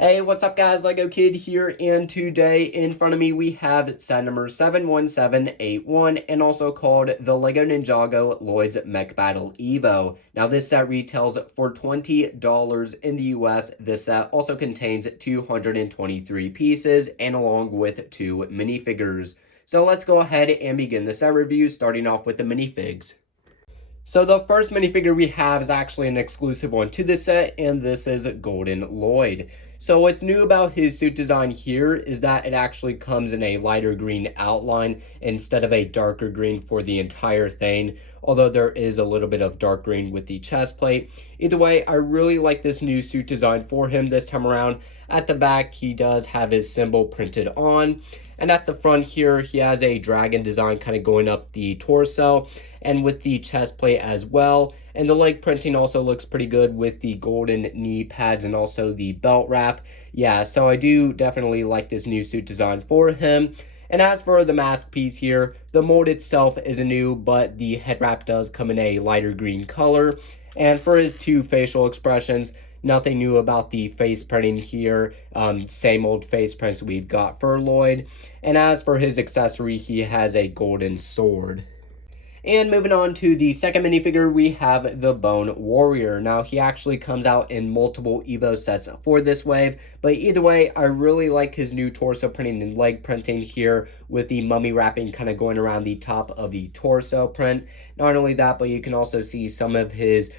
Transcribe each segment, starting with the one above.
Hey, what's up guys, Lego Kid here, and today in front of me we have set number 71781, and also called the Lego Ninjago Lloyd's Mech Battle EVO. Now this set retails for $20 in the US. This set also contains 223 pieces, and along with 2 minifigures. So let's go ahead and begin the set review, starting off with the minifigs. So the first minifigure we have is actually an exclusive one to this set, and this is Golden Lloyd. So what's new about his suit design here is that it actually comes in a lighter green outline instead of a darker green for the entire thing, although there is a little bit of dark green with the chest plate. Either way, I really like this new suit design for him this time around. At the back, he does have his symbol printed on, and at the front here, he has a dragon design kind of going up the torso, and with the chest plate as well. And the leg printing also looks pretty good with the golden knee pads and also the belt wrap. Yeah, so I do definitely like this new suit design for him. And as for the mask piece here, the mold itself isn't new, but the head wrap does come in a lighter green color. And for his 2 facial expressions, nothing new about the face printing here. Same old face prints we've got for Lloyd. And as for his accessory, he has a golden sword. And moving on to the second minifigure, we have the Bone Warrior. Now, he actually comes out in multiple EVO sets for this wave, but either way, I really like his new torso printing and leg printing here with the mummy wrapping kind of going around the top of the torso print. Not only that, but you can also see some of his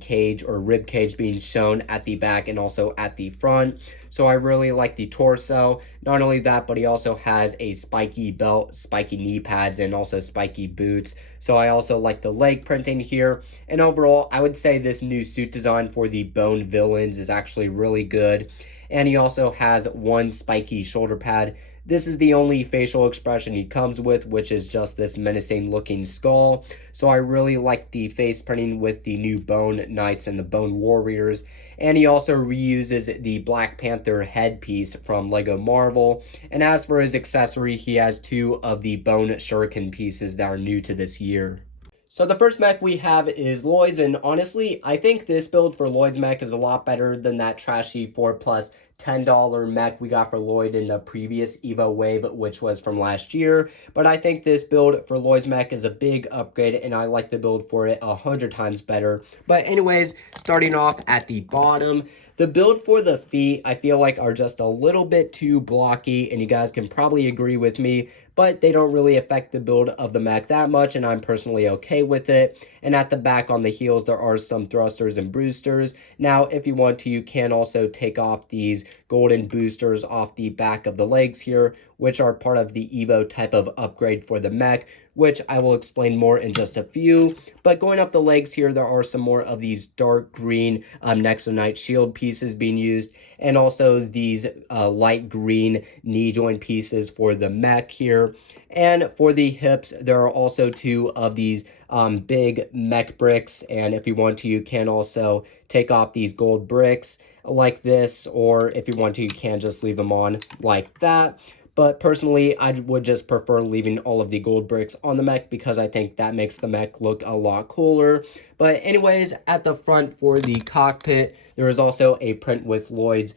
cage or rib cage being shown at the back and also at the front. So I really like the torso. Not only that, but he also has a spiky belt, spiky knee pads, and also spiky boots. So I also like the leg printing here. And overall, I would say this new suit design for the Bone Villains is actually really good. And he also has 1 spiky shoulder pad. This is the only facial expression he comes with, which is just this menacing looking skull. So I really like the face printing with the new Bone Knights and the Bone Warriors. And he also reuses the Black Panther headpiece from Lego Marvel. And as for his accessory, he has 2 of the Bone Shuriken pieces that are new to this year. So the first mech we have is Lloyd's, and honestly, I think this build for Lloyd's mech is a lot better than that trashy 4 plus $10 mech we got for Lloyd in the previous EVO wave, which was from last year. But I think this build for Lloyd's mech is a big upgrade, and I like the build for it 100 times better. But anyways, starting off at the bottom, the build for the feet, I feel like, are just a little bit too blocky, and you guys can probably agree with me, but they don't really affect the build of the mech that much, and I'm personally okay with it. And at the back on the heels, there are some thrusters and boosters. Now, if you want to, you can also take off these golden boosters off the back of the legs here, which are part of the EVO type of upgrade for the mech, which I will explain more in just a few. But going up the legs here, there are some more of these dark green Nexonite shield pieces being used, and also these light green knee joint pieces for the mech here. And for the hips, there are also 2 of these big mech bricks, and if you want to, you can also take off these gold bricks like this, or if you want to, you can just leave them on like that. But personally, I would just prefer leaving all of the gold bricks on the mech because I think that makes the mech look a lot cooler. But anyways, at the front for the cockpit, there is also a print with Lloyd's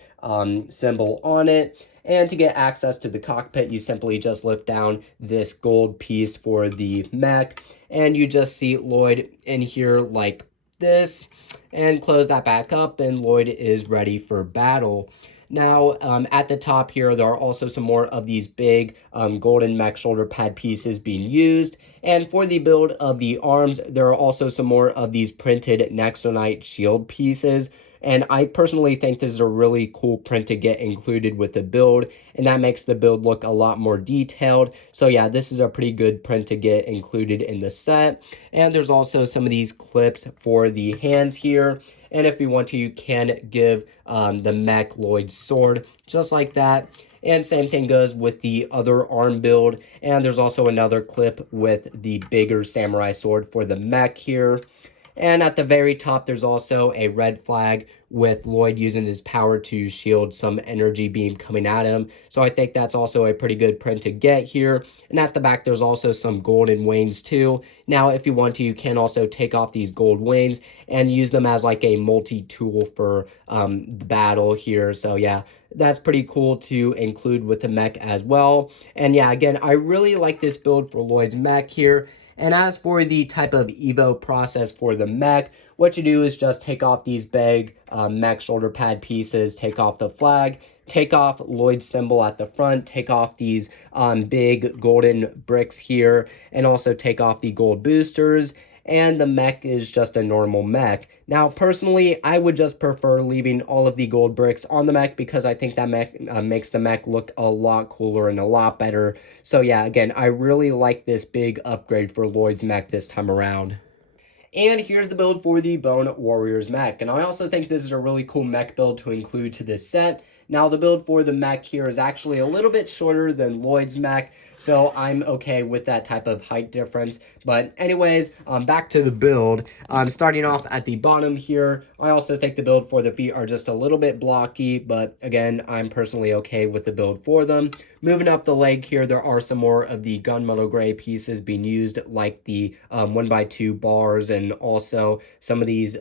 symbol on it. And to get access to the cockpit, you simply just lift down this gold piece for the mech, and you just see Lloyd in here like this, and close that back up, and Lloyd is ready for battle. Now, at the top here, there are also some more of these big golden mech shoulder pad pieces being used. And for the build of the arms, there are also some more of these printed Nexonite shield pieces. And I personally think this is a really cool print to get included with the build, and that makes the build look a lot more detailed. So yeah, this is a pretty good print to get included in the set. And there's also some of these clips for the hands here. And if you want to, you can give the mech Lloyd's sword just like that. And same thing goes with the other arm build. And there's also another clip with the bigger samurai sword for the mech here. And at the very top, there's also a red flag with Lloyd using his power to shield some energy beam coming at him. So I think that's also a pretty good print to get here. And at the back, there's also some golden wings too. Now, if you want to, you can also take off these gold wings and use them as like a multi-tool for the battle here. So yeah, that's pretty cool to include with the mech as well. And yeah, again, I really like this build for Lloyd's mech here. And as for the type of EVO process for the mech, what you do is just take off these big mech shoulder pad pieces, take off the flag, take off Lloyd's symbol at the front, take off these big golden bricks here, and also take off the gold boosters, and the mech is just a normal mech. Now, personally, I would just prefer leaving all of the gold bricks on the mech because I think that mech makes the mech look a lot cooler and a lot better. So yeah, again, I really like this big upgrade for Lloyd's mech this time around. And here's the build for the Bone Warriors mech. And I also think this is a really cool mech build to include to this set. Now, the build for the mech here is actually a little bit shorter than Lloyd's mech, so I'm okay with that type of height difference. But anyways, back to the build. Starting off at the bottom here, I also think the build for the feet are just a little bit blocky, but again, I'm personally okay with the build for them. Moving up the leg here, there are some more of the gunmetal gray pieces being used, like the 1x2 bars, and also some of these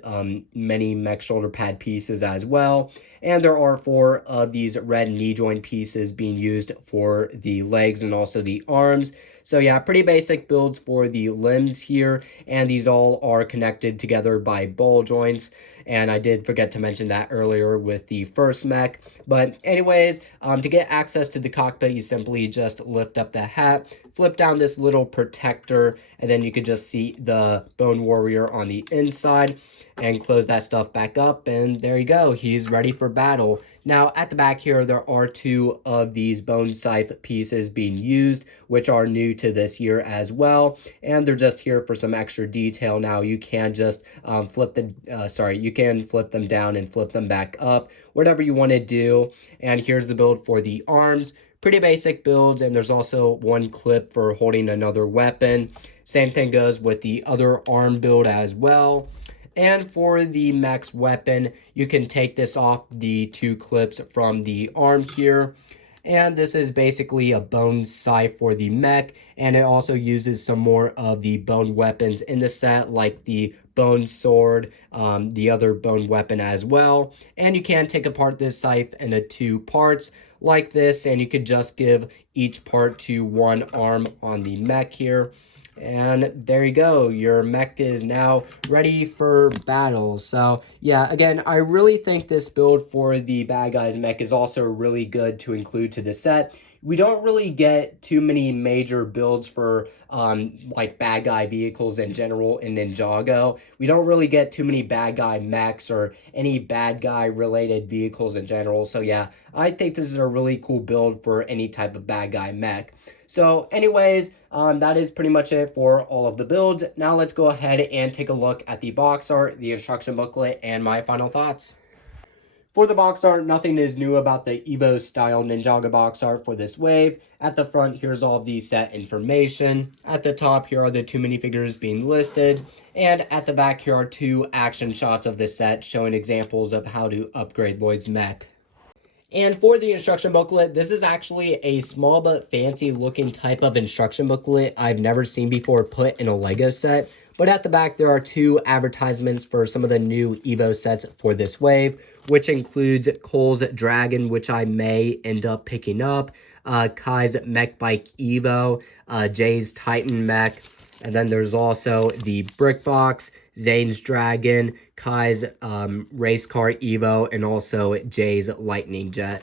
mini mech shoulder pad pieces as well. And there are 4 of these red knee joint pieces being used for the legs and also the arms. So yeah, pretty basic builds for the limbs here, and these all are connected together by ball joints. And I did forget to mention that earlier with the first mech. But anyways, to get access to the cockpit, you simply just lift up the hat, flip down this little protector, and then you can just see the Bone Warrior on the inside, and close that stuff back up, and there you go, he's ready for battle. Now, at the back here, there are 2 of these bone scythe pieces being used, which are new to this year as well, and they're just here for some extra detail. Now, you can just you can flip them down and flip them back up, whatever you want to do. And here's the build for the arms. Pretty basic builds, and there's also 1 clip for holding another weapon. Same thing goes with the other arm build as well. And for the mech's weapon, you can take this off the 2 clips from the arm here. And this is basically a bone scythe for the mech, and it also uses some more of the bone weapons in the set, like the bone sword, the other bone weapon as well. And you can take apart this scythe into 2 parts like this, and you could just give each part to 1 arm on the mech here. And there you go, your mech is now ready for battle. So yeah, again, I really think this build for the bad guys mech is also really good to include to the set. We don't really get too many major builds for like bad guy vehicles in general in Ninjago. We don't really get too many bad guy mechs or any bad guy related vehicles in general. So yeah, I think this is a really cool build for any type of bad guy mech. So anyways, that is pretty much it for all of the builds. Now let's go ahead and take a look at the box art, the instruction booklet, and my final thoughts. For the box art, nothing is new about the EVO style Ninjago box art for this wave. At the front, here's all of the set information. At the top, here are the 2 minifigures being listed. And at the back, here are 2 action shots of the set showing examples of how to upgrade Lloyd's mech. And for the instruction booklet, this is actually a small but fancy looking type of instruction booklet I've never seen before put in a Lego set. But at the back, there are 2 advertisements for some of the new EVO sets for this wave, which includes Cole's Dragon, which I may end up picking up, Kai's Mech Bike EVO, Jay's Titan Mech, and then there's also the Brick Box, Zane's Dragon, Kai's Race Car Evo, and also Jay's Lightning Jet.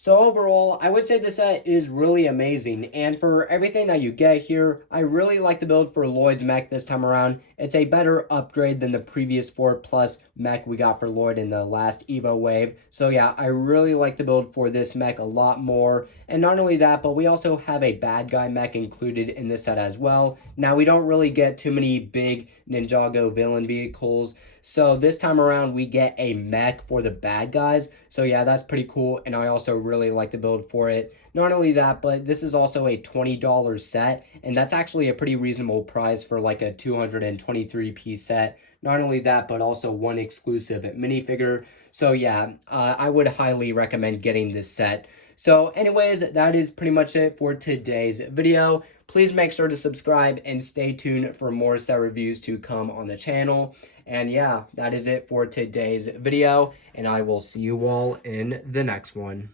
So overall, I would say this set is really amazing, and for everything that you get here, I really like the build for Lloyd's mech this time around. It's a better upgrade than the previous 4+ mech we got for Lloyd in the last EVO wave. So yeah, I really like the build for this mech a lot more. And not only that, but we also have a bad guy mech included in this set as well. Now, we don't really get too many big Ninjago villain vehicles, So this time around, we get a mech for the bad guys. So yeah, that's pretty cool. And I also really like the build for it. Not only that, but this is also a $20 set. And that's actually a pretty reasonable price for like a 223-piece set. Not only that, but also one exclusive minifigure. So yeah, I would highly recommend getting this set. So anyways, that is pretty much it for today's video. Please make sure to subscribe and stay tuned for more set reviews to come on the channel. And yeah, that is it for today's video, and I will see you all in the next one.